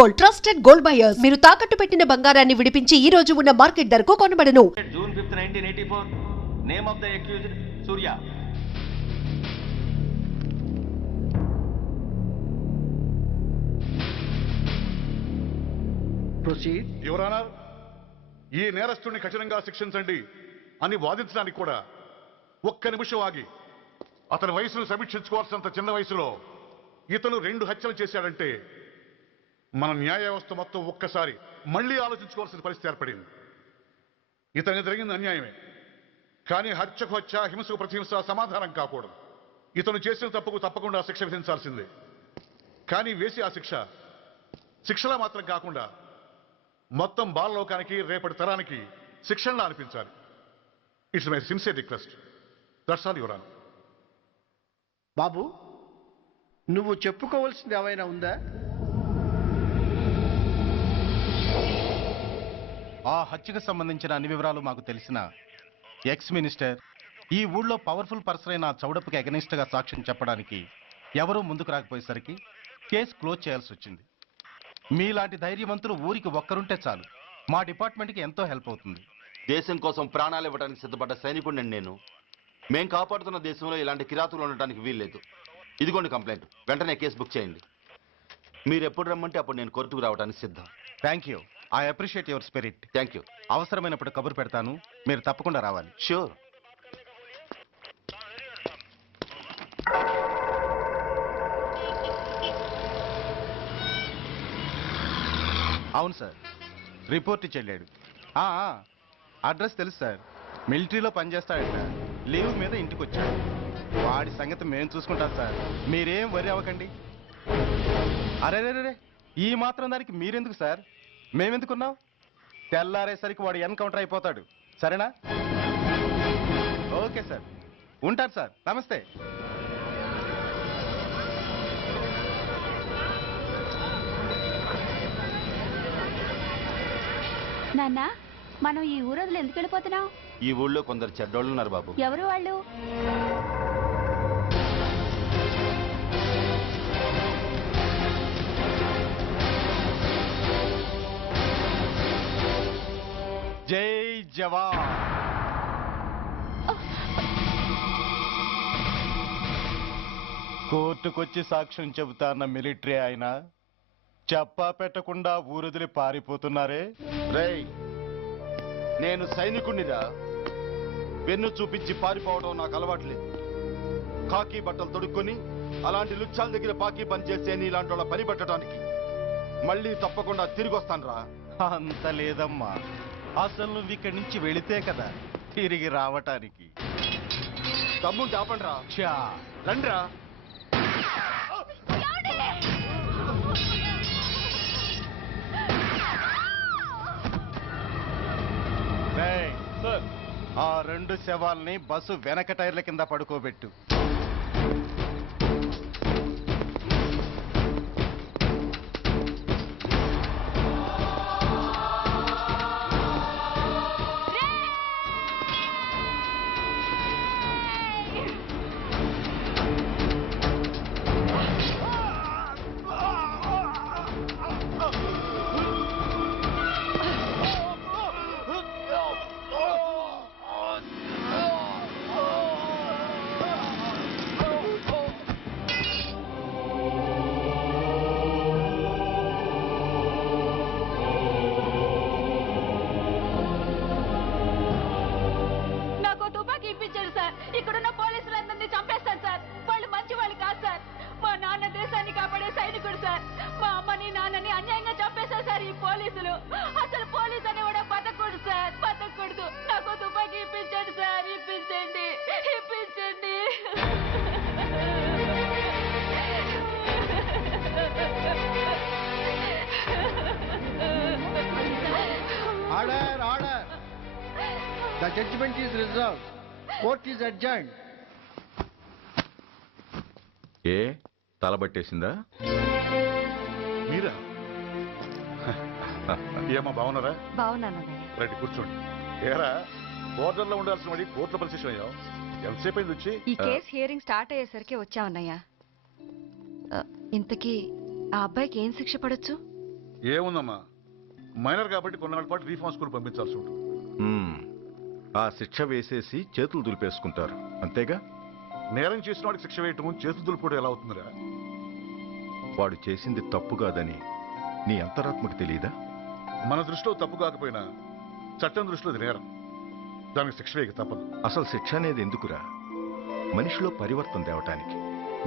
Gold, trusted gold buyers. మీరు తాకట్టు పెట్టిన బంగారాన్ని విడిపించి ఈ రోజు ఉన్న మార్కెట్ ధరకు కొనబడను. June 5th, 1984. Name of the accused, Surya. Proceed. Your honour, ఈ నేరస్తుడిని కఠినంగా శిక్షించండి అని వాదించడానికి కూడా ఒక్క నిమిషం ఆగి అతని వయసును సమీక్షించుకోవాల్సినంత చిన్న వయసులో ఇతను 2 హత్యలు చేశాడంటే మన న్యాయ వ్యవస్థ మొత్తం ఒక్కసారి మళ్లీ ఆలోచించుకోవాల్సిన పరిస్థితి ఏర్పడింది. ఇతనికి జరిగింది అన్యాయమే, కానీ హత్యకు హత్య, హింసకు ప్రతిహింస సమాధానం కాకూడదు. ఇతను చేసిన తప్పుకు తప్పకుండా శిక్ష విధించాల్సిందే. కానీ వేసి ఆ శిక్షలా మాత్రం కాకుండా మొత్తం బాలలోకానికి, రేపటి తరానికి శిక్షణలా అనిపించాలి. It's my sincere request. That's all your honour. బాబు, నువ్వు చెప్పుకోవాల్సింది ఏమైనా ఉందా? ఆ హత్యకు సంబంధించిన అన్ని వివరాలు మాకు తెలిసిన ఎక్స్ మినిస్టర్ ఈ ఊళ్ళో పవర్ఫుల్ పర్సన్ అయిన చౌడప్పకి అగెనిస్ట్ గా సాక్ష్యం చెప్పడానికి ఎవరూ ముందుకు రాకపోయేసరికి కేసు క్లోజ్ చేయాల్సి వచ్చింది. మీలాంటి ధైర్యవంతులు ఊరికి ఒక్కరుంటే చాలు, మా డిపార్ట్మెంట్కి ఎంతో హెల్ప్ అవుతుంది. దేశం కోసం ప్రాణాలు ఇవ్వడానికి సిద్ధపడ్డ సైనికుడిని నేను. మేం కాపాడుతున్న దేశంలో ఇలాంటి కిరాతులు ఉండటానికి వీల్లేదు. ఇదిగోండి కంప్లైంట్, వెంటనే కేసు బుక్ చేయండి. మీరు ఎప్పుడు రమ్మంటే అప్పుడు నేను కోర్టుకు రావడానికి సిద్ధం. Thank you, I appreciate your spirit. Thank you. అవసరమైనప్పుడు కబురు పెడతాను, మీరు తప్పకుండా రావాలి. షూర్. అవును సార్, రిపోర్ట్ ఇచ్చి వెళ్ళాడు. అడ్రస్ తెలుసు సార్, మిలిటరీలో పనిచేస్తాడంట. లీవ్ మీద ఇంటికి వచ్చాడు. వాడి సంగతి మేము చూసుకుంటాం సార్, మీరేం వరి అవ్వకండి. అరే, ఈ మాత్రం దానికి మీరెందుకు సార్, మేమెందుకున్నాం? తెల్లారేసరికి వాడు ఎన్కౌంటర్ అయిపోతాడు, సరేనా? ఓకే సార్, ఉంటారు సార్, నమస్తే. నాన్న, మనం ఈ ఊరోజులు ఎందుకు వెళ్ళిపోతున్నాం? ఈ ఊళ్ళో కొందరు చెడ్డోళ్ళు ఉన్నారు బాబు. ఎవరు వాళ్ళు? జై జవాన్. కోర్టుకొచ్చి సాక్ష్యం చెబుతాన్న మిలిటరీ ఆయన చెప్పా పెట్టకుండా ఊరుదిలి పారిపోతున్నారే. రేయ్, నేను సైనికుణ్ణిరా. వెన్ను చూపించి పారిపోవడం నాకు అలవాట్లేదు. కాకి బట్టలు తొడుక్కొని అలాంటి లుచ్చాల దగ్గర పాకి పనిచేసే ఇలాంటి వాళ్ళ పని పెట్టడానికి మళ్ళీ తప్పకుండా తిరిగి వస్తాను రా. అంత లేదమ్మా, అసలు నువ్వు ఇక్కడి నుంచి వెళితే కదా తిరిగి రావటానికి. తమ్ముంటే ఆపండి రా. రండిరా. ఆ 2 శవాల్ని బస్సు వెనక టైర్ల కింద పడుకోబెట్టు. ఇక్కడున్న పోలీసులందరినీ చంపేస్తారు సార్. వాళ్ళు మంచి వాళ్ళు కాదు సార్. మా నాన్న దేశాన్ని కాపాడే సైనికుడు సార్. మా అమ్మని నాన్నని అన్యాయంగా చంపేశారు సార్ ఈ పోలీసులు. అసలు పోలీసు అని కూడా బతకూడదు సార్, బతకూడదు. నాకు తుపాకీ ఇప్పించండి సార్, ఇప్పించండి, ఇప్పించండి. Order, order. The judgment is reserved. Court is adjourned. ఏ తలబట్టేసిందా? మీరా? ఏమా బాగున్నారా? బాగున్నానన్నయ్య. రండి కూర్చోండి. ఏరా, బోర్డర్లో ఉండాల్సిన వాడి కోర్టులో పరిశీలన అయ్యావు. ఎంతసేపు అయింది వచ్చి? ఈ కేసు హియరింగ్ స్టార్ట్ అయ్యేసరికి వచ్చావన్నయ్య. ఇంతకీ ఆ అబ్బాయికి ఏం శిక్ష పడొచ్చు? ఏముందమ్మా, మైనర్ కాబట్టి కొన్నాళ్ళ పాటు రీఫార్మ్ స్కూల్ పంపించాల్సి ఉంటుంది. ఆ శిక్ష వేసేసి చేతులు దులిపేసుకుంటారు అంతేగా? నేరం చేసిన వాడికి శిక్ష వేయటం చేతులు దులుపుకోవడం ఎలా అవుతుందిరా? వాడు చేసింది తప్పు కాదని నీ అంతరాత్మకు తెలియదా? మన దృష్టిలో తప్పు కాకపోయినా చట్టం దృష్టిలో అది నేరం. దానికి శిక్ష వేయక తప్పదు. అసలు శిక్ష అనేది ఎందుకురా? మనిషిలో పరివర్తన తేవటానికి.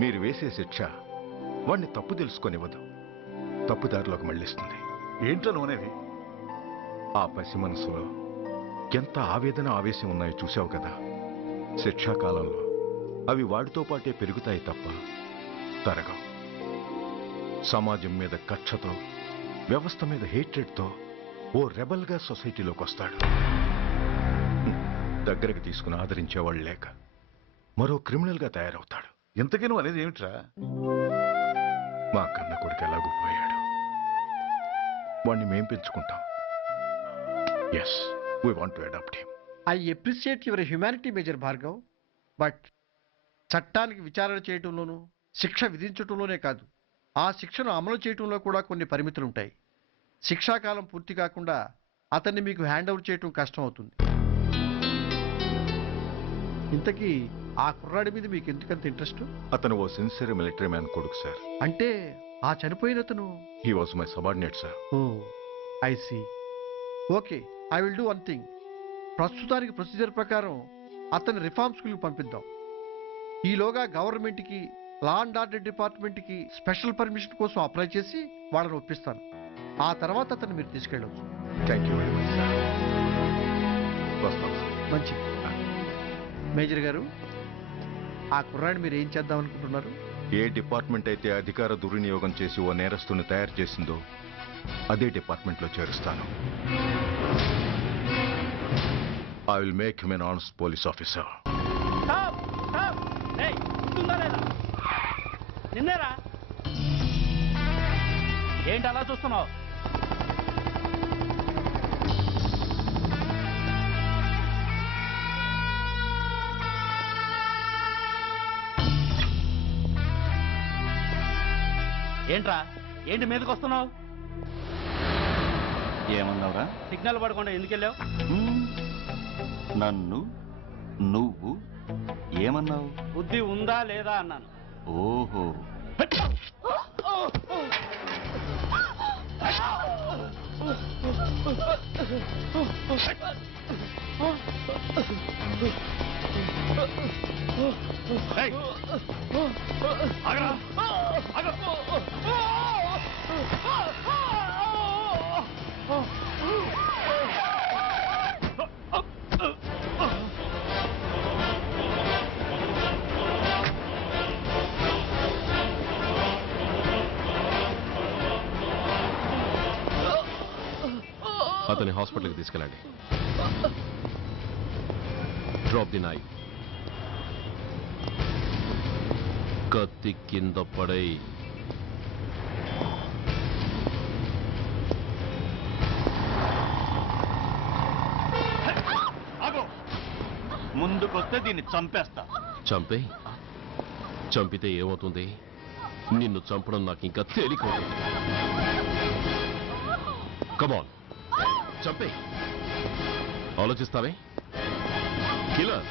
మీరు వేసే శిక్ష వాడిని తప్పు తెలుసుకొనివ్వదు, తప్పుదారిలోకి మళ్ళిస్తుంది. ఏంటో నువ్వనేది? ఆ పసి మనసులో ఎంత ఆవేదన ఆవేశం ఉన్నాయో చూసావు కదా. శిక్షాకాలంలో అవి వాడితో పాటే పెరుగుతాయి తప్ప తరగవు. సమాజం మీద కక్షతో, వ్యవస్థ మీద హేట్రెడ్తో ఓ రెబల్గా సొసైటీలోకి వస్తాడు. దగ్గరకు తీసుకుని ఆదరించేవాళ్ళు లేక మరో క్రిమినల్గా తయారవుతాడు. ఇంతకీ నువ్వు అనేది ఏమిట్రా? మా కన్న కొడుకు ఎలాగూ పోయాడు, వాణ్ణి మేం పెంచుకుంటాం. Yes, we want to adopt him. I appreciate your humanity major Bhargav, but చట్టానికి విచారణ చేయటంలోనూ శిక్ష విధించటంలోనే కాదు, ఆ శిక్షను అమలు చేయటంలో కూడా కొన్ని పరిమితులు ఉంటాయి. శిక్షాకాలం పూర్తి కాకుండా అతన్ని మీకు హ్యాండ్ ఓవర్ చేయటం కష్టం అవుతుంది. ఇంతకీ ఆ కుర్రాడి మీద మీకు ఎందుకంత ఇంట్రెస్ట్? అతను ఓ సిన్సియర్ మిలిటరీ మ్యాన్ కొడుకు సార్. అంటే ఆ చనిపోయిన అతను? He was my subordinate sir. Oh I see. Okay, I will do one thing. ప్రస్తుతానికి ప్రొసీజర్ ప్రకారం అతన్ని రిఫార్మ్ స్కూల్కి పంపిద్దాం. ఈలోగా గవర్నమెంట్కి, లా అండ్ ఆర్డర్ డిపార్ట్మెంట్కి స్పెషల్ పర్మిషన్ కోసం అప్లై చేసి వాళ్ళని ఒప్పిస్తాను. ఆ తర్వాత అతన్ని మీరు తీసుకెళ్ళవచ్చు. Thank you very much sir. వస్తాం సార్. మంచిది. మేజర్ గారు, ఆ కుర్రాడిని మీరు ఏం చేద్దాం అనుకుంటున్నారు? ఏ డిపార్ట్మెంట్ అయితే అధికార దుర్వినియోగం చేసి ఓ నేరస్తుని తయారు చేసిందో అదే డిపార్ట్మెంట్లో చేరుస్తాను. I will make him an honest police officer. నిన్నేరా ఏంటి అలా చూస్తున్నావు? ఏంట్రా, ఏంటి మీదకి వస్తున్నావు? ఏమన్నావురా? సిగ్నల్ పడకుండా ఎందుకు వెళ్ళావు? నన్ను నువ్వు ఏమన్నావు? బుద్ధి ఉందా లేదా అన్నాను. ఓహో, అతని హాస్పిటల్కి తీసుకెళ్ళండి. Drop the knife. కత్తి కింద పడై. ముందుకొస్తే దీన్ని చంపేస్తా. చంపే. చంపితే ఏమవుతుంది? నిన్ను చంపడం నాకు ఇంకా తేలికవుతుంది. కమాన్, చంపే. ఆలోచిస్తావే కిల్లర్.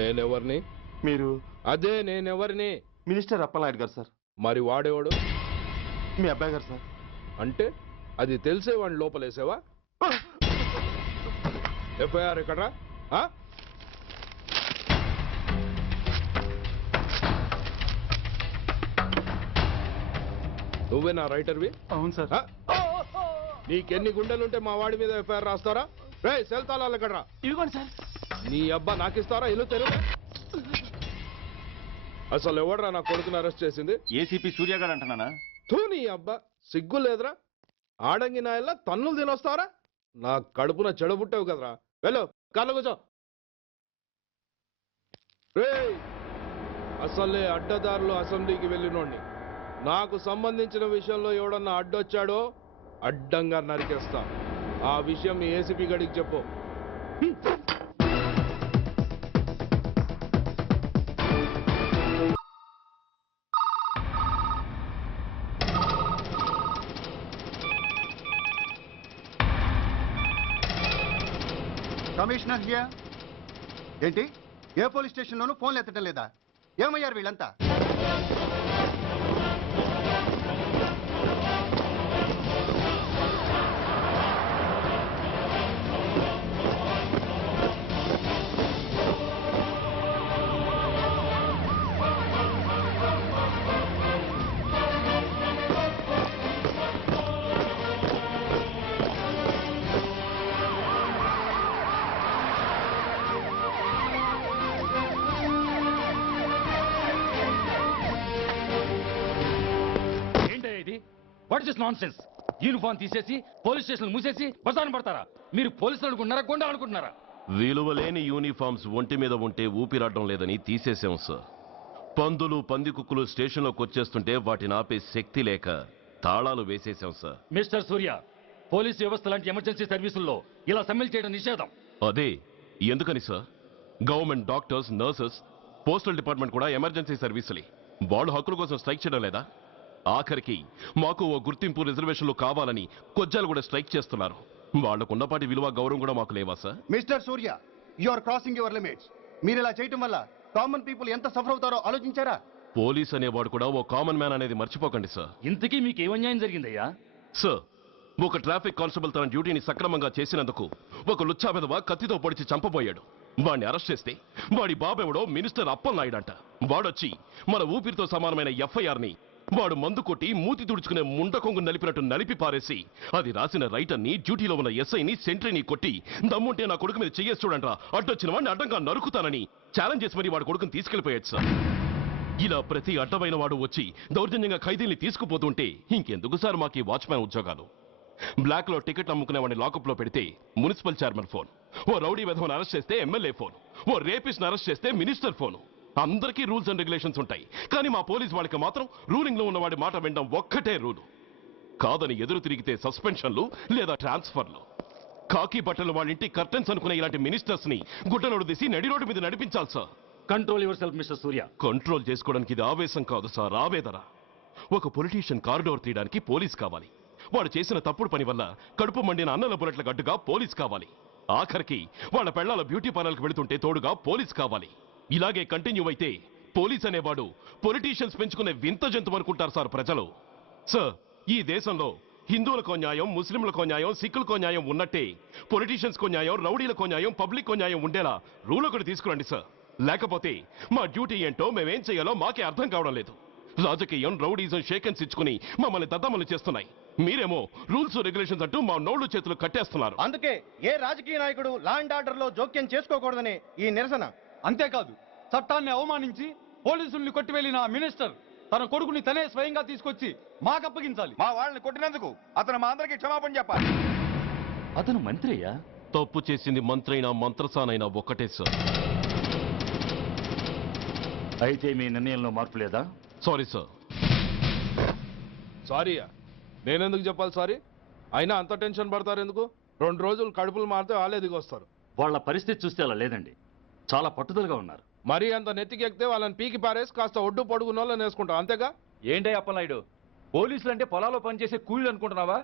నేనెవరిని? మీరు అదే నేనెవరిని? మినిస్టర్ అప్పలనాయుడు గారు సార్. మరి వాడేవాడు? మీ అబ్బాయి గారు సార్. అంటే అది తెలిసే వాడిని లోపలేసావా? ఎఫ్ఐఆర్ ఎక్కడ్రా? నువ్వే నా రైటర్వి? అవును సార్. నీకెన్ని గుండెలుంటే మా వాడి మీద ఎఫ్ఐఆర్ రాస్తారా? రే సెల్ తాళాలు ఎక్కడ్రా? ఇదిగోండి సార్. నీ అబ్బా నాకిస్తారా? ఇల్లు తెరువు. అసలు ఎవడరా నా కొడుకుని అరెస్ట్ చేసింది? ఏసీపీ సూర్య గారు అంటున్నానా? నీ అబ్బా సిగ్గు లేదురా? ఆడంగి నాయల్లా తన్నులు తినొస్తారా? నా కడుపున చెడబుట్టావు కదరా. వెళ్ళు కార్లో కూర్చో. రే అసలే అడ్డదారులు అసెంబ్లీకి వెళ్ళినోడిని. నాకు సంబంధించిన విషయంలో ఎవడన్నా అడ్డొచ్చాడో అడ్డంగా నరికేస్తా. ఆ విషయం మీ ఏసీపీ గడికి చెప్పు. Commissioner here. ఏంటి ఏ పోలీస్ స్టేషన్లోనూ ఫోన్లు ఎత్తడం లేదా? ఏమయ్యారు వీళ్ళంతా? What is nonsense? యూనిఫామ్ తీసేసి పోలీస్ స్టేషన్ మూసేసి బజారు పడతారా? మీరు పోలీసులు అనుకుంటున్నారా, గుండా అనుకుంటున్నారా? విలువలేని యూనిఫామ్స్ ఒంటి మీద ఉంటే ఊపిరాడడం లేదని తీసేసాం సార్. పందులు పందికుక్కులు స్టేషన్లోకి వచ్చేస్తుంటే వాటిని ఆపే శక్తి లేక తాళాలు వేసేసాం సార్. మిస్టర్ సూర్య, పోలీస్ వ్యవస్థ లాంటి ఎమర్జెన్సీ సర్వీసుల్లో ఇలా సమ్మెలు చేయడం నిషేధం. అదే ఎందుకని sir? Government doctors, nurses, postal department కూడా ఎమర్జెన్సీ సర్వీసులే. వాళ్ళు హక్కుల కోసం స్ట్రైక్ చేయడం లేదా? ఆఖరికి మాకు ఓ గుర్తింపు రిజర్వేషన్లు కావాలని కొజ్జాలు కూడా స్ట్రైక్ చేస్తున్నారు. వాళ్లకున్నపాటి విలువ గౌరవం కూడా మాకు లేవా sir? Mister Surya, you are crossing your limits. మీరు ఇలా చేయటం వల్ల కామన్ పీపుల్ ఎంత సఫర్ అవుతారో ఆలోచించారా? పోలీస్ అనేవాడు కూడా ఓ కామన్ మ్యాన్ అనేది మర్చిపోకండి సార్. ఇంతకీ మీకు ఏమన్యాయం జరిగిందయ్యా? సార్, ఒక ట్రాఫిక్ కానిస్టేబుల్ తన డ్యూటీని సక్రమంగా చేసినందుకు ఒక లుచ్చా విధవ కత్తితో పొడిచి చంపబోయాడు. వాడిని అరెస్ట్ చేస్తే వాడి బాబెవడో మినిస్టర్ అప్పలనాయుడు అంట. వాడొచ్చి మన ఊపిరితో సమానమైన ఎఫ్ఐఆర్ని వాడు మందు కొట్టి మూతి తుడుచుకునే ముండకొంగు నలిపినట్టు నలిపి పారేసి అది రాసిన రైటర్ని, డ్యూటీలో ఉన్న ఎస్ఐని, సెంట్రీని కొట్టి దమ్ముంటే నా కొడుకు మీద చెయ్యేసి చూడంట్రా, అడ్డొచ్చిన వాడిని అడ్డంగా నరుకుతానని ఛాలెంజ్ చేసి మరి వాడు కొడుకుని తీసుకెళ్లిపోయాడు సార్. ఇలా ప్రతి అడ్డమైన వాడు వచ్చి దౌర్జన్యంగా ఖైదీల్ని తీసుకుపోతుంటే ఇంకెందుకు సార్ మాకు ఈ వాచ్మ్యాన్ ఉద్యోగాలు? బ్లాక్ లో టికెట్ అమ్ముకునే వాడిని లాకప్ లో పెడితే మున్సిపల్ చైర్మన్ ఫోన్, ఓ రౌడీ విధవను అరెస్ట్ చేస్తే ఎమ్మెల్యే ఫోన్, ఓ రేపిస్ట్ అరెస్ట్ చేస్తే మినిస్టర్ ఫోను. అందరికీ రూల్స్ అండ్ రెగ్యులేషన్స్ ఉంటాయి, కానీ మా పోలీస్ వాళ్ళకి మాత్రం రూలింగ్ లో ఉన్నవాడి మాట వినడం ఒక్కటే రూలు. కాదని ఎదురు తిరిగితే సస్పెన్షన్లు లేదా ట్రాన్స్ఫర్లు. కాకి బట్టలు వాళ్ళ ఇంటి కర్టెన్స్ అనుకునే ఇలాంటి మినిస్టర్స్ ని గుడ్డలోడు తీసి నడి రోడ్డు మీద నడిపించాలి sir. Control your self mister Surya. Control చేసుకోవడానికి ఇది ఆవేశం కాదు సార్, ఆవేదన. ఒక పొలిటీషియన్ కారిడోర్ తీయడానికి పోలీస్ కావాలి. వాడు చేసిన తప్పుడు పని వల్ల కడుపు మండిన అన్నల బుల్లెట్ల గడ్డుగా పోలీస్ కావాలి. ఆఖరికి వాళ్ళ పెళ్లాల బ్యూటీ పార్లర్కి వెళుతుంటే తోడుగా పోలీస్ కావాలి. ఇలాగే కంటిన్యూ అయితే పోలీస్ అనేవాడు పొలిటీషియన్స్ పెంచుకునే వింత జంతువు అనుకుంటారు సార్ ప్రజలు. సార్, ఈ దేశంలో హిందువులకో న్యాయం, ముస్లింలకో న్యాయం, సిక్కులకో న్యాయం ఉన్నట్టే పొలిటీషియన్స్కో న్యాయం, రౌడీలకో న్యాయం, పబ్లిక్కో న్యాయం ఉండేలా రూల్ ఒకటి తీసుకురండి సార్. లేకపోతే మా డ్యూటీ ఏంటో మేమేం చేయాలో మాకే అర్థం కావడం లేదు. రాజకీయం, రౌడీజం షేకెన్స్ ఇచ్చుకుని మమ్మల్ని దద్దమలు చేస్తున్నాయి. మీరేమో రూల్స్ రెగ్యులేషన్స్ అంటూ మా నోళ్లు చేతులు కట్టేస్తున్నారు. అందుకే ఏ రాజకీయ నాయకుడు లా అండ్ ఆర్డర్ లో జోక్యం చేసుకోకూడదని ఈ నిరసన. అంతేకాదు, చట్టాన్ని అవమానించి పోలీసుల్ని కొట్టివెళ్లిన మినిస్టర్ తన కొడుకుని తనే స్వయంగా తీసుకొచ్చి మాకు అప్పగించాలి. మా వాళ్ళని కొట్టినందుకు అతను మా అందరికి క్షమాపణ చెప్పాలి. అతను మంత్రి అయ్యా. తప్పు చేసింది మంత్రి అయినా మంత్రసానైనా ఒక్కటే సార్. అయితే మీ నిర్ణయంలో మార్పు లేదా? Sorry sir. సారీయా? నేనెందుకు చెప్పాలి సారీ? అయినా అంత టెన్షన్ పడతారు ఎందుకు? 2 రోజులు కడుపులు మారితే వాళ్ళే దిగొస్తారు. వాళ్ళ పరిస్థితి చూస్తే అలా లేదండి, చాలా పట్టుదలగా ఉన్నారు. మరీ అంత నెత్తికెక్కితే వాళ్ళని పీకి పారేసి కాస్త ఒడ్డు పొడుగున్న వాళ్ళని వేసుకుంటాం, అంతేగా? ఏంటే అప్పలనాయుడు, పోలీసులు అంటే పొలాల్లో పనిచేసే కూలీలు అనుకుంటున్నావా?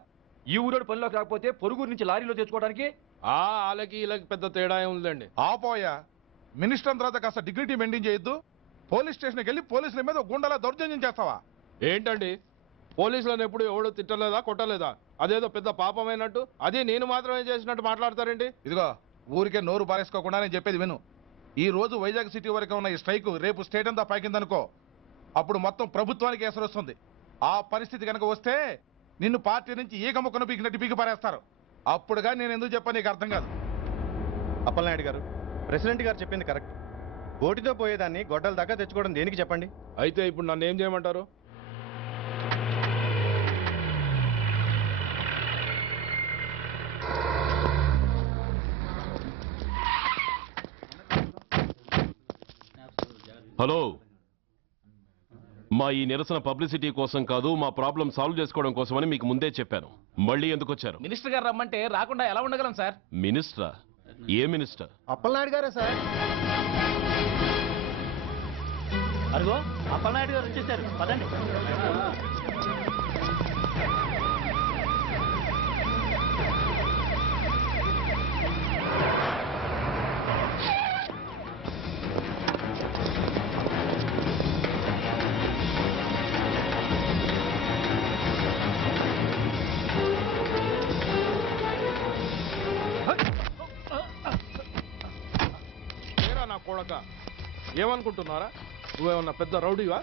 ఈ ఊరోడు పనిలోకి రాకపోతే పొరుగురు నుంచి లారీలో తెచ్చుకోవడానికి వాళ్ళకి వీళ్ళకి పెద్ద తేడా ఉందండి. ఆపోయా, మినిస్టర్ తర్వాత కాస్త డిగ్నిటీ మెయింటైన్ చేయొద్దు. పోలీస్ స్టేషన్కి వెళ్ళి పోలీసుల మీద గుండెలా దౌర్జన్యం చేస్తావా? ఏంటండి, పోలీసులను ఎప్పుడు ఎవడో తిట్టలేదా కొట్టలేదా? అదేదో పెద్ద పాపమైనట్టు అది నేను మాత్రమే చేసినట్టు మాట్లాడతారేంటి? ఇదిగో ఊరికే నోరు పారేసుకోకుండా నేను చెప్పేది విను. ఈ రోజు వైజాగ్ సిటీ వరకు ఉన్న ఈ స్ట్రైక్ రేపు స్టేట్ అంతా పైకిందనుకో, అప్పుడు మొత్తం ప్రభుత్వానికి ఎసరు వస్తుంది. ఆ పరిస్థితి కనుక వస్తే నిన్ను పార్టీ నుంచి ఈగ ముక్కను పీకినట్టు పీకి పారేస్తారు. అప్పుడుగా నేను ఎందుకు చెప్పాను నీకు అర్థం కాదు. అప్పలనాయుడు గారు, ప్రెసిడెంట్ గారు చెప్పింది కరెక్ట్. గోటితో పోయేదాన్ని గొడ్డల దాకా తెచ్చుకోవడం దేనికి చెప్పండి? అయితే ఇప్పుడు నన్ను ఏం చేయమంటారు? హలో, మా ఈ నిరసన పబ్లిసిటీ కోసం కాదు, మా ప్రాబ్లం సాల్వ్ చేసుకోవడం కోసమని మీకు ముందే చెప్పాను. మళ్ళీ ఎందుకు వచ్చారు? మినిస్టర్ గారు రమ్మంటే రాకుండా ఎలా ఉండగలం సార్? మినిస్టరా? ఏ మినిస్టర్? అప్పలనాయుడు గారే సార్. అదిగో అప్పలనాయుడు గారు వచ్చేసారు, పదండి. నా కొడక, ఏమనుకుంటున్నారా? నువ్వేమన్నా పెద్ద రౌడీవా?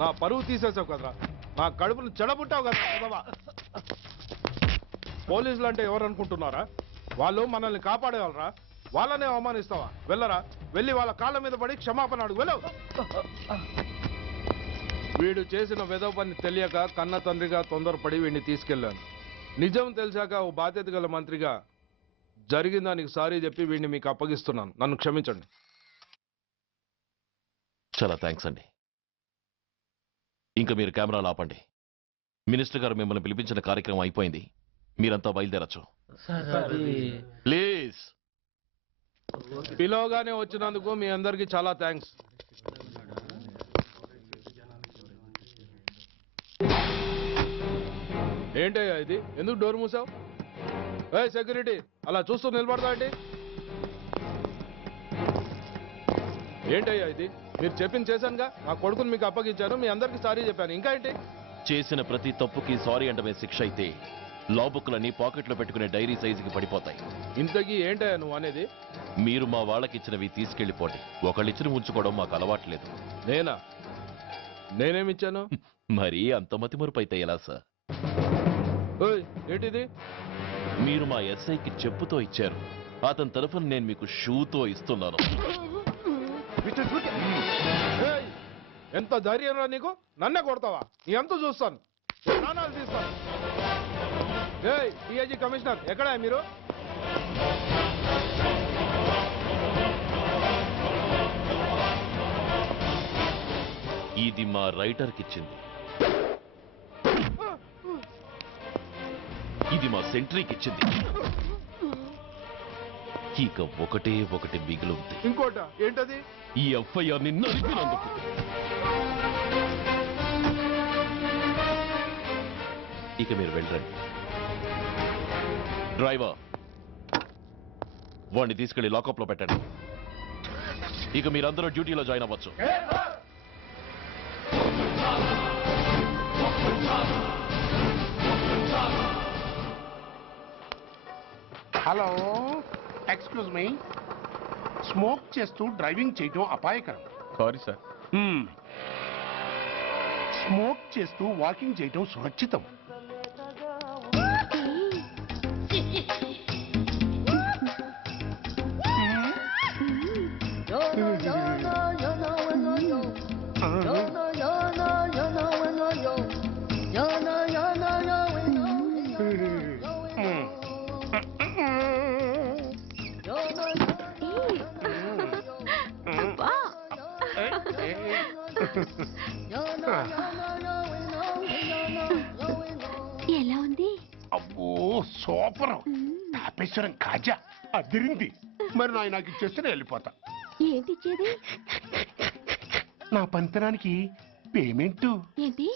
నా పరువు తీసేసావు కదరా, నా కడుపును చెడబుట్టావు కదా. పోలీసులు అంటే ఎవరు అనుకుంటున్నారా? వాళ్ళు మనల్ని కాపాడేవాళ్ళరా, వాళ్ళనే అవమానిస్తావా? వెళ్ళరా, వెళ్ళి వాళ్ళ కాళ్ళ మీద పడి క్షమాపణ అడుగు, వెళ్ళవు. వీడు చేసిన వెధవ పని తెలియక కన్న తండ్రిగా తొందరపడి వీడిని తీసుకెళ్లాను. నిజం తెలిసాక ఓ బాధ్యత గల మంత్రిగా జరిగిన దానికి సారీ చెప్పి వీడిని మీకు అప్పగిస్తున్నాను. నన్ను క్షమించండి. చాలా థ్యాంక్స్ అండి. ఇంకా మీరు కెమెరాలు ఆపండి. మినిస్టర్ గారు మిమ్మల్ని పిలిపించిన కార్యక్రమం అయిపోయింది, మీరంతా బయలుదేరచ్చు ప్లీజ్. పిలవగానే వచ్చినందుకు మీ అందరికీ చాలా థ్యాంక్స్. ఏంటయ్యా ఇది, ఎందుకు డోర్ మూసావు? ఏ సెక్యూరిటీ, అలా చూస్తూ నిలబడతా అండి. ఏంటయ్యా ఇది, మీరు చెప్పింది చేశానుగా, నా కొడుకుని మీకు అప్పగించాను, మీ అందరికీ సారీ చెప్పాను, ఇంకా ఏంటి? చేసిన ప్రతి తప్పుకి సారీ అంటమే శిక్ష అయితే లా బుక్లన్నీ పాకెట్లో పెట్టుకునే డైరీ సైజుకి పడిపోతాయి. ఇంతకీ ఏంటయ్యా నువ్వు అనేది? మీరు మా వాళ్ళకిచ్చినవి తీసుకెళ్లిపోండి. ఒకళ్ళిచ్చిన ఉంచుకోవడం మాకు అలవాట్లేదు. నేనా? నేనేమిచ్చాను? మరీ అంత మతిమరుపు అయితే ఎలా సార్? ఏంటిది? మీరు మా ఎస్ఐకి చెప్పుతో ఇచ్చారు, అతని తరఫున నేను మీకు షూతో ఇస్తున్నాను. ఎంత ధైర్యం రా నీకు, నన్నే కొడతావా? నీ ఎంత చూస్తాను, ప్రాణాలు తీస్తాను. డిఐజీ కమిషనర్ ఎక్కడా మీరు? ఇది మా రైటర్కి ఇచ్చింది, ఇది మా సెంట్రీకి ఇచ్చింది. ఇక ఒకటే ఒకటి మిగిలి ఉంది. ఇంకోట ఏంటది? ఈ ఎఫ్ఐఆర్ ని నలిపినందుకు. ఇక మీరు వెళ్ళండి. డ్రైవర్, వాడిని తీసుకెళ్లి లాకప్ లో పెట్టండి. ఇక మీరందరూ డ్యూటీలో జాయిన్ అవ్వచ్చు. Hello, excuse me. స్మోక్ చేస్తూ డ్రైవింగ్ చేయడం అపాయకరం. Sorry sir. స్మోక్ చేస్తూ వాకింగ్ చేయడం సురక్షితం. ఎలా ఉంది? అబ్బో సూపర్. తాపేశ్వరం కాజా అదిరింది. మరి నాకు ఇచ్చేస్తే నేను వెళ్ళిపోతా. ఏంటి ఇచ్చేది? నా పంతనానికి పేమెంట్. ఏంటి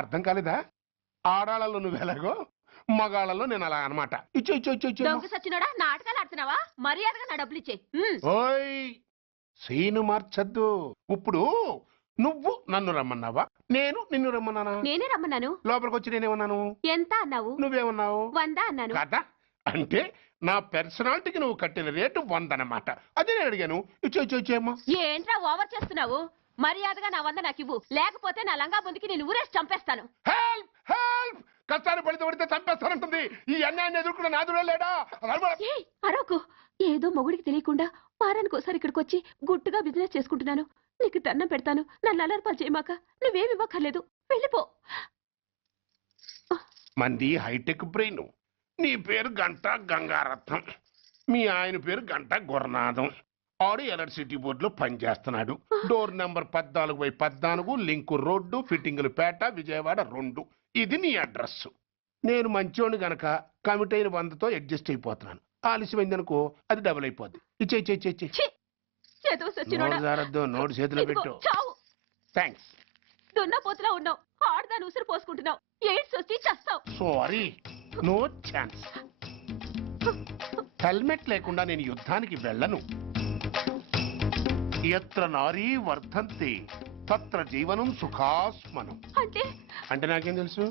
అర్థం కాలేదా? ఆడాళ్ళలో నువ్వు ఎలాగో, మగాళ్ళలో నేను అలా అనమాట. ఇచ్చు ఇచ్చు ఇచ్చు ఇచ్చు. దొంగ సచ్చినోడా, నాటకాలు ఆడుతున్నావా? మర్యాదగా నా డబ్బులు ఇచ్చే. ఓయ్, సీను మార్చద్దు. ఇప్పుడు నువ్వు నన్ను రమ్మన్నావా, నేను నిన్ను రమ్మన్నానా? నేనే రమ్మన్నాను. లోపలికి వచ్చి నేనేమన్నాను? ఎంత అన్నావు? నువ్వేమన్నావు? 100 అన్నాను. కదా, అంటే నా పర్సనాలిటీకి నువ్వు కట్టిన రేటు 100 అన్నమాట. అదే నేను అడిగాను. ఇచ్చేమ్మా. ఏంట్రా ఓవర్ చేస్తున్నావు? మర్యాదగా నా 100 నాకు ఇవ్వు, లేకపోతే నా లంగా బొందికి నేను ఊరేసి చంపేస్తాను. Help help! కష్టాన్ని పడితే చంపేస్తానంటుంది. ఈ అన్యాయాన్ని ఎదుర్కొన్న నాదుడే లేడా? అరవకు. ఏదో మొగుడికి తెలియకుండా వారానికి ఒకసారి ఇక్కడికి వచ్చి గుట్టుగా బిజినెస్ చేసుకుంటున్నాను. నీకు దండం పెడతాను, నన్ను అలర్పాలు చేయమాక. నువ్వేమి ఇవ్వక్కర్లేదు, వెళ్ళిపో. మంది హైటెక్ బ్రెయిన్. నీ పేరు గంట గంగారత్నం, మీ ఆయన పేరు గంట గురునాథం. ఆడు ఎలక్ట్రిసిటీ బోర్డులో పనిచేస్తున్నాడు. డోర్ నెంబర్ 14/14, లింకు రోడ్డు, ఫిట్టింగులు పేట, విజయవాడ 2. ఇది నీ అడ్రస్. నేను మంచోని గనక కమిట్ అయిన 100తో అడ్జస్ట్ అయిపోతున్నాను. ఆలస్యమైందనుకో అది డబుల్ అయిపోద్ది. ఇచ్చే నోటు చేతిలో పెట్టు. థ్యాంక్స్. దున్నపోతులా ఉన్నావు, ఆడదాని ఉసురు పోసుకుంటున్నావు. ఎయిడ్స్ వచ్చి చస్తావు. Sorry, no chance. హెల్మెట్ లేకుండా నేను యుద్ధానికి వెళ్ళను. ఎత్ర నారీ వర్ధంతి తత్ర జీవనం సుఖాస్మనం. అంటే నాకేం తెలుసు?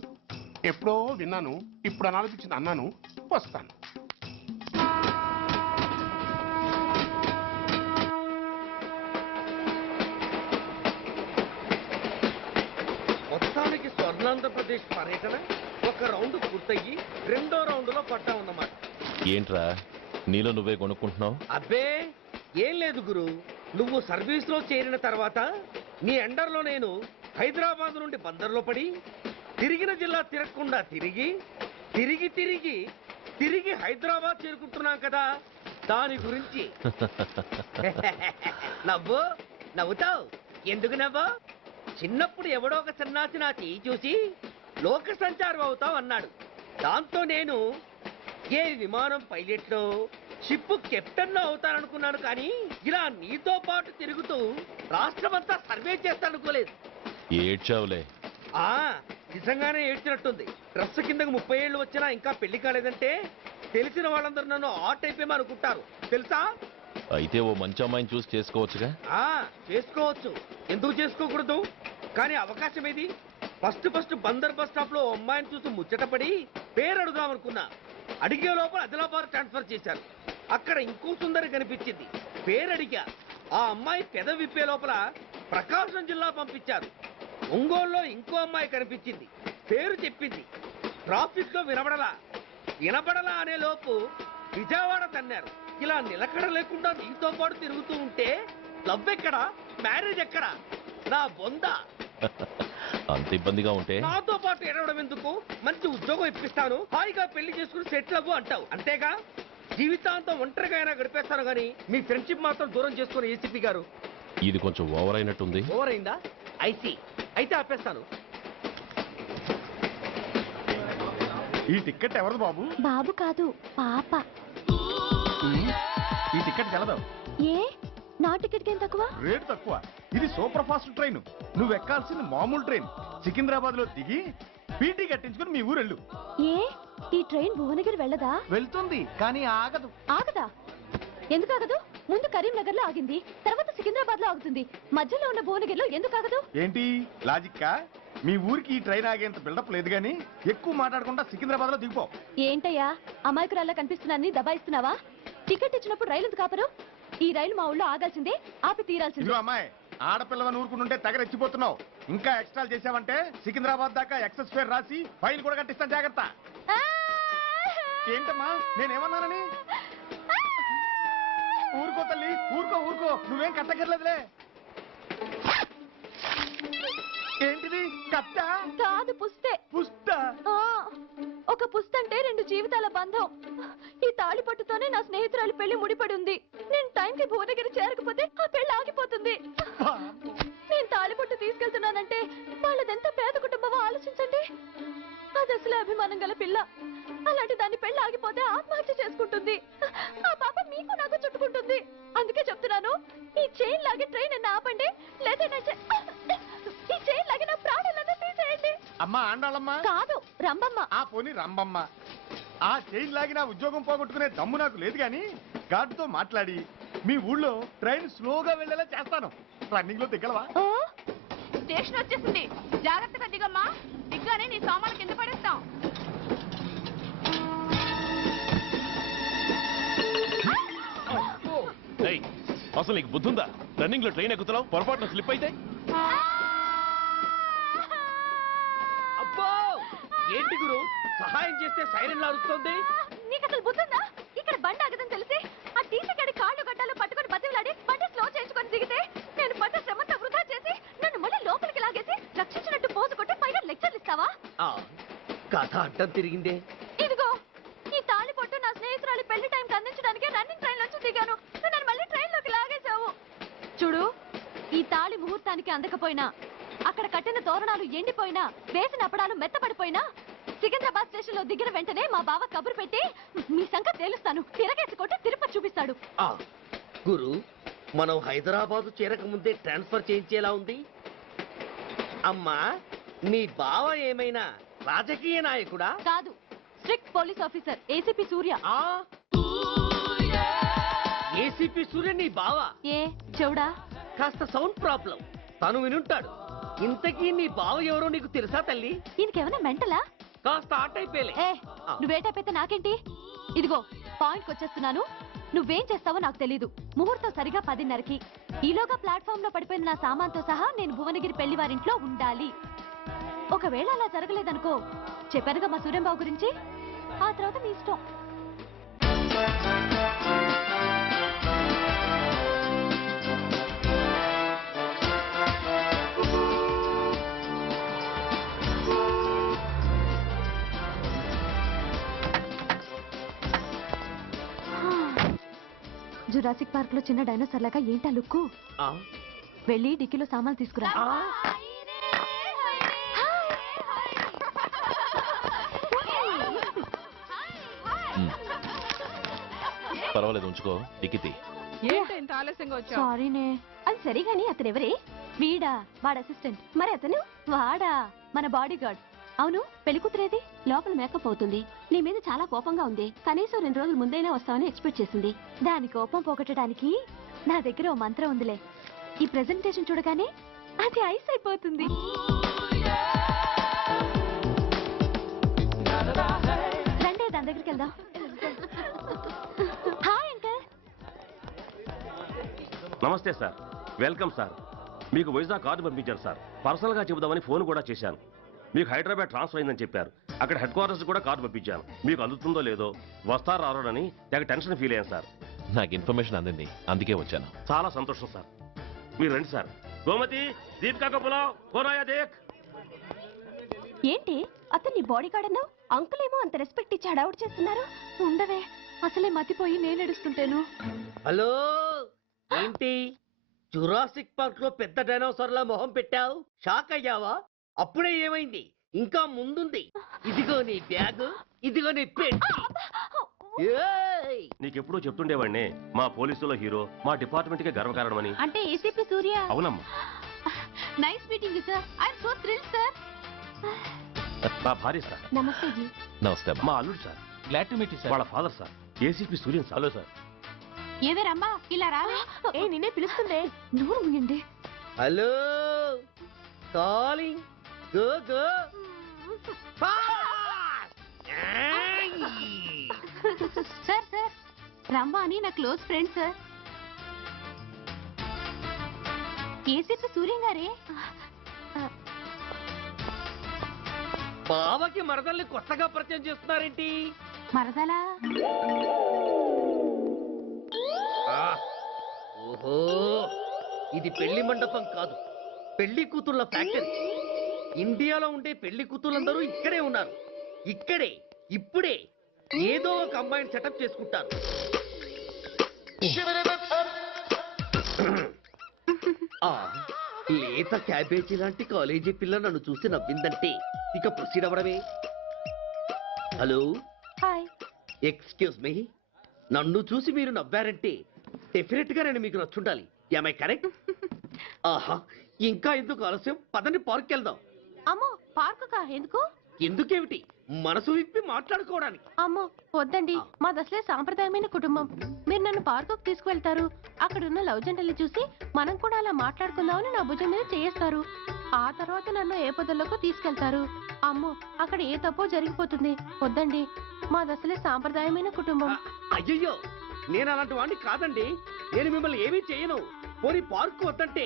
ఎప్పుడో విన్నాను, ఇప్పుడు అనాలనిపించింది అన్నాను. వస్తాను. మొత్తానికి స్వర్ణాంధ్రప్రదేశ్ పర్యటన ఒక రౌండ్ పూర్తయ్యి 2వ రౌండ్లో పడ్డా ఉన్నమాట. ఏంట్రా నీలో నువ్వే కొనుక్కుంటున్నావు? అబ్బే ఏం లేదు గురు, నువ్వు సర్వీస్లో చేరిన తర్వాత నీ అండర్లో నేను హైదరాబాద్ నుండి బందర్లో పడి తిరిగిన జిల్లా తిరగకుండా తిరిగి హైదరాబాద్ చేరుకుంటున్నాం కదా, దాని గురించి. నవ్వుతావు ఎందుకు నవ్వు? చిన్నప్పుడు ఎవడో ఒక సన్నాసి నా చెయ్యి చూసి లోక సంచారం అవుతావు అన్నాడు. దాంతో నేను ఏ విమానం పైలట్లో షిప్ కెప్టెన్ అవుతాననుకున్నాను. కానీ ఇలా నీతో పాటు తిరుగుతూ రాష్ట్రమంతా సర్వే చేస్తానుకోలేదు. ఏడ్చావులే. నిజంగానే ఏడ్చినట్టుంది. డ్రెస్ కిందకు 30 ఏళ్ళు వచ్చినా ఇంకా పెళ్లి కాలేదంటే తెలిసిన వాళ్ళందరూ నన్ను ఆ టైప్ ఏమో అనుకుంటారు తెలుసా. అయితే ఓ మంచి అమ్మాయిని చూసి చేసుకోవచ్చుగా. చేసుకోవచ్చు, ఎందుకు చేసుకోకూడదు? కానీ అవకాశం ఏది? ఫస్ట్ బందర్ బస్ స్టాప్ లో అమ్మాయిని చూసి ముచ్చటపడి పేరు అడుగుదామనుకున్నా. అడిగే లోపల ఆదిలాబాద్ ట్రాన్స్ఫర్ చేశారు. అక్కడ ఇంకో సుందరి కనిపించింది, పేరు అడిగా. ఆ అమ్మాయి పెద విప్పే లోపల ప్రకాశం జిల్లా పంపించారు. ఒంగోలులో ఇంకో అమ్మాయి కనిపించింది, పేరు చెప్పింది. ట్రాఫిక్ లో వినబడలా అనే లోపు విజయవాడ తన్నారు. ఇలా నిలకడ లేకుండా నీతో పాటు తిరుగుతూ ఉంటే లవ్ ఎక్కడా, మ్యారేజ్ ఎక్కడా? నా బొంద. అంత ఇబ్బందిగా ఉంటే నాతో పాటు ఎడవడం ఎందుకు? మంచి ఉద్యోగం ఇప్పిస్తాను, హాయిగా పెళ్లి చేసుకుని సెటిల్ అవ్వు అంటావు అంతేగా. జీవితాంతం ఒంటరిగా అయినా గడిపేస్తాను కానీ మీ ఫ్రెండ్షిప్ మాత్రం దూరం చేసుకుని ఏసీపీ గారు. ఇది కొంచెం ఓవర్ అయినట్టుంది. ఓవర్ అయిందా? ఐసీ, అయితే ఆపేస్తాను. ఈ టికెట్ ఎవరిది బాబు? బాబు కాదు, పాప. ఈ టికెట్ గలదు. ఏ నా టికెట్ ఏం తక్కువ? రేటు తక్కువ. ఇది సూపర్ ఫాస్ట్ ట్రైన్. నువ్వు ఎక్కాల్సింది మామూలు ట్రైన్. సికింద్రాబాద్ లో దిగి పీటీ కట్టించుకుని మీ ఊరెళ్ళు. ఏ ఈ ట్రైన్ భువనగిరి వెళ్ళదా? వెళ్తుంది కానీ ఆగదు. ఆగదా? ఎందుకు ఆగదు? ముందు కరీంనగర్ లో ఆగింది, తర్వాత సికింద్రాబాద్ లో ఆగుతుంది. మధ్యలో ఉన్న భువనగిరిలో ఎందుకు ఆగదు? ఏంటి లాజిక్కా? మీ ఊరికి ఈ ట్రైన్ ఆగేంత బిల్డప్ లేదు గానీ ఎక్కువ మాట్లాడకుండా సికింద్రాబాద్ లో దిగిపో. ఏంటయ్యా అమాయకురాల్లా కనిపిస్తున్నాన్ని దబాయిస్తున్నావా? టికెట్ ఇచ్చినప్పుడు రైలు ఎందుకు ఆపరు? ఈ రైలు మా ఊళ్ళో ఆగాల్సిందే, ఆపి తీరాల్సిందే. అమ్మాయి, ఆడపిల్లవని ఊరుకుంటుంటే తగరెచ్చిపోతున్నావు. ఇంకా ఎక్స్ట్రాలు చేసావంటే సికింద్రాబాద్ దాకా ఎక్సెస్ ఫేర్ రాసి ఫైన్ కూడా కట్టిస్తాను, జాగ్రత్త. ఏంటమ్మా నేనేమన్నానని? ఊరుకో తల్లి, ఊరుకో, నువ్వేం కట్టగర్లేదులే. ఏంటిది? కట్ట కాదు, పుస్తే. పుస్త? ఒక పుస్తంటే 2 జీవితాల బంధం. ఈ తాళి పట్టుతోనే నా స్నేహితురాలి పెళ్లి ముడిపడి ఉంది. నేను టైంకి భువనగిరి చేరకపోతే ఆ పెళ్లి ఆగిపోతుంది. నేను తాళి పట్టు తీసుకెళ్తున్నానంటే వాళ్ళదెంత పేద కుటుంబమో ఆలోచించండి. అది అసలు అభిమానం గల పిల్ల. అలాంటి దాని పెళ్లి ఆగిపోతే ఆత్మహత్య చేసుకుంటుంది. ఆ పాప మీకు నాకు చుట్టుకుంటుంది. అందుకే చెప్తున్నాను, ఈ చైన్ లాగే ట్రైన్ అన్న ఆపండి, లేదా ఈ చైన్ లాగే నా ప్రాణాలన్నా తీసేయండి. అమ్మా ఆండాళ్ళమ్మ కాదు, రంబమ్మ. ఆ పోని రంబమ్మ. ఆ చైన్ లాగి నా ఉద్యోగం పోగొట్టుకునే దమ్ము నాకు లేదు గాని గాడితో మాట్లాడి మీ ఊళ్ళో ట్రైన్ స్లోగా వెళ్ళేలా చేస్తాను. రన్నింగ్ లో దిగలవా? స్టేషన్ వచ్చేసింది, జాగ్రత్తగా దిగమ్మా. దిగ్గానే నీ సామాన్లు కింద పడేస్తాం. ఏయ్, అసలు నీకు బుద్ధుందా? రన్నింగ్ లో ట్రైన్ ఎక్కుతున్నావు, పొరపాటున స్లిప్ అయితే? అబ్బో ఏంటి గురు, సహాయం చేస్తే సైరన్ లారుస్తుంది. నీకు అసలు బుద్ధుందా? ఇక్కడ బండి ఆగదని తెలిసి ఆ టీసీ గడి కాళ్ళు గడ్డలు పట్టుకొని బతిలాడి బండి స్లో చేసుకొని దిగితే నేను పడ్డ శ్రమంతా వృధా చేసి నన్ను మళ్ళీ లోపలికి లాగేసి రక్షించినట్టు పోజు కొట్టి పైన లెక్చర్లు ఇస్తావా? కథ అడ్డం తిరిగిందే. ఇదిగో ఈ తాళి పొట్టు నా స్నేహితురాలి పెళ్లి టైంకి అందించడానికి రన్నింగ్ ట్రైన్ నుంచి దిగాను. నువ్వు నన్ను మళ్ళీ ట్రైన్ లోకి లాగేశావు. చూడు, ఈ తాళి ముహూర్తానికి అందకపోయినా, అక్కడ కట్టిన తోరణాలు ఎండిపోయినా, వేసిన అప్పడాలు మెత్తపడిపోయినా, సికింద్రాబాద్ స్టేషన్ లో దిగిన వెంటనే మా బావ కబురు పెట్టి మీ సంగతి తేలుస్తాను, తిరగేసి కొట్టి తిరుపతి చూపిస్తాడు. గురు, మనం హైదరాబాద్ చేరక ముందే ట్రాన్స్ఫర్ చేయించేలా ఉంది. అమ్మా, నీ బావ ఏమైనా రాజకీయ నాయకుడా? కాదు, స్ట్రిక్ట్ పోలీస్ ఆఫీసర్ ఏసీపీ సూర్య. ఏసీపీ సూర్య నీ బావ? ఏ చెవుడా? కాస్త సౌండ్ ప్రాబ్లం, తను వినుంటాడు. ఇంతకీ నీ బావ ఎవరో నీకు తెలుసా తల్లి? ఈయనకేమైనా మెంటలా? కాస్త ఆటైపోయలే. నువ్వేటైపోతే నాకేంటి? ఇదిగో పాయింట్కి వచ్చేస్తున్నాను. నువ్వేం చేస్తావో నాకు తెలీదు. ముహూర్తం సరిగా 10:30కి. ఈలోగా ప్లాట్ఫామ్ లో పడిపోయిన నా సామాన్తో సహా నేను భువనగిరి పెళ్లి వారింట్లో ఉండాలి. ఒకవేళ అలా జరగలేదనుకో, చెప్పానుగా మా సూర్యంబాబు గురించి, ఆ తర్వాత మీ ఇష్టం. జురాసిక్ పార్క్ లో చిన్న డైనోసార్ లాగా ఏంటా లుక్కు? వెళ్ళి డిక్కీలో సామాన్లు తీసుకురా. పర్వాలేదు, ఉంచుకో. డిక్కితి. ఏంటి ఇంత ఆలస్యంగా వచ్చావు? సారీనే. అది సరే గాని అతను ఎవరే? వీడా, వాడు అసిస్టెంట్. మరి అతను? వాడా, మన బాడీ గార్డ్. అవును, పెళ్లి కూతురేది? లోపల మేకప్ అవుతుంది. నీ మీద చాలా కోపంగా ఉంది. కనీసం 2 రోజుల ముందైనా వస్తావని ఎక్స్పెక్ట్ చేసింది. దాని కోపం పోగొట్టడానికి నా దగ్గర ఓ మంత్రం ఉందిలే. ఈ ప్రెజెంటేషన్ చూడగానే అది ఐస్ అయిపోతుంది. రండి, దాని దగ్గరికి వెళ్దాం. Hi uncle. నమస్తే సార్, వెల్కమ్ సార్. మీకు వైజాగ్ కార్డు పంపించారు సార్. పర్సనల్ గా చెబుదామని ఫోన్ కూడా చేశాను. మీకు హైదరాబాద్ ట్రాన్స్ఫర్ అయిందని చెప్పారు. అక్కడ హెడ్ క్వార్టర్స్ కూడా కార్డు పంపించాను. మీకు అందుతుందో లేదో, వస్తారో రారోడని నాకు టెన్షన్ ఫీల్ అయ్యాను సార్. నాకు ఇన్ఫర్మేషన్ అందింది, అందుకే వచ్చాను. చాలా సంతోషం సార్. మీరు రండి సార్. గోమతి, దీపికా కపులావ్, కోనాయా దేక్. ఏంటి అతను నీ బాడీ గార్డ్ అన్నావు? అంకుల్ ఏమో అంత రెస్పెక్ట్ ఇచ్చి హడావుడు చేస్తున్నారు. ఉండవే, అసలే మతిపోయి నేను ఎడుస్తుంటాను. హలో, ఏంటి జురాసిక్ పార్క్ లో పెద్ద డైనోసార్ లా మొహం పెట్టావు? షాక్ అయ్యావా? అప్పుడే ఏమైంది? ఇంకా ముందుంది. ఇదిగో నీ బ్యాగ్, ఇదిగో నీ పెట్టి. నీకెప్పుడూ చెప్తుండేవాడిని, మా పోలీసులో హీరో, మా డిపార్ట్మెంట్ కి గర్వకారణమని. అంటే ఏసీపీ సూర్య? అవునమ్మా. Nice meeting sir. I'm so thrilled sir. మా భార్య సార్. నమస్తే జీ. నమస్తే. మా అల్లుడు sir. Glad to meet you sir. వాళ్ళ father sir, ACP Suryan sir. Hello sir. ఏవే రమ్మా, ఇలా రావే. ఏ నిన్నే పిలుస్తుందే. నోరు ముయండి. Hello, calling. Go go. Sir sir, రమ్మా అని నా close friend sir. ACP Suryam గారే. బావకి మరదల్ని కొత్తగా పరిచయం చేస్తున్నారేంటి? మరదలా? ఓహో, ఇది పెళ్లి మండపం కాదు, పెళ్లి కూతుళ్ళ ఫ్యాక్టరీ. ఇండియాలో ఉండే పెళ్లి కూతుళ్ళందరూ ఇక్కడే ఉన్నారు. ఇక్కడే ఇప్పుడే ఏదో ఒక అమ్మాయిని సెటప్ చేసుకుంటారు. లేత క్యాబేజీ లాంటి కాలేజీ పిల్ల నన్ను చూసి నవ్విందంటే ఇక ప్రొసీడ్ అవ్వడమే. Hello, hi. ఎక్స్క్యూజ్ మీ, నన్ను చూసి మీరు నవ్వారంటే డెఫినెట్ గా నేను మీకు నచ్చుండాలి. ఏమై కరెక్ట్? ఆహా, ఇంకా ఎందుకు ఆలస్యం? పదండి పార్క్ వెళ్దాం. అమ్మో, పార్క్ కా? ఎందుకు? ఎందుకేమిటి, మనసు విప్పి మాట్లాడుకోవడానికి. అమ్మో వద్దండి, మాది అసలే సాంప్రదాయమైన కుటుంబం. మీరు నన్ను పార్కుకు తీసుకువెళ్తారు, అక్కడున్న లవ్ జంటల్ని చూసి మనం కూడా అలా మాట్లాడుకుందామని నా భుజం మీద చేస్తారు. ఆ తర్వాత నన్ను ఏ పొదల్లోకి తీసుకెళ్తారు. అమ్మో అక్కడ ఏ తప్పో జరిగిపోతుంది. వద్దండి, మాది అసలే సాంప్రదాయమైన కుటుంబం. అయ్యయ్యో, నేను అలాంటి వాడిని కాదండి. నేను మిమ్మల్ని ఏమీ చేయను. పోనీ పార్కు వద్దంటే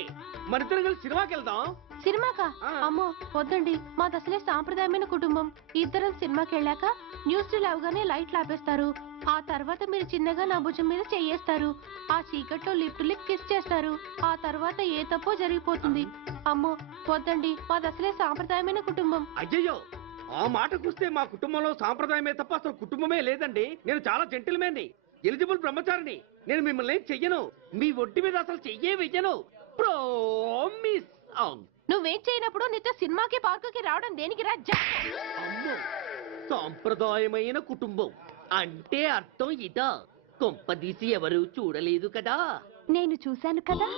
మరిద్దరం కలిసి సినిమాకి వెళ్దాం. సినిమాకా? అమ్మో వద్దండి, మాది అసలే సాంప్రదాయమైన కుటుంబం. ఇద్దరం సినిమాకి వెళ్ళాక న్యూస్ అవగానే లైట్లు ఆపేస్తారు. ఆ తర్వాత మీరు చిన్నగా నా భుజం మీద చెయ్యేస్తారు. ఆ చీకట్లో లిప్ టు లిప్ కిస్ చేస్తారు. ఆ తర్వాత ఏ తప్పో జరిగిపోతుంది. అమ్మో వద్దండి, మాది అసలే సాంప్రదాయమైన కుటుంబం. అయ్యయ్యో, ఆ మాటకొస్తే మా కుటుంబంలో సాంప్రదాయమే తప్ప అసలు కుటుంబమే లేదండి. నేను చాలా జెంటిల్మెన్ని, ఎలిజిబుల్ బ్రహ్మచారిని. నేను మిమ్మల్ని ఏం చెయ్యను. మీ ఒంటి మీద అసలు చెయ్యే వెయ్యను. ప్రామిస్. నువ్వేం చేయనప్పుడు నీతో సినిమాకి పార్కుకి రావడం దేనికి రా? అమ్మో, సాంప్రదాయమైన కుటుంబం అంటే అర్థం ఇదా? కొంపదీసి ఎవరు చూడలేదు కదా? నేను చూశాను కదా.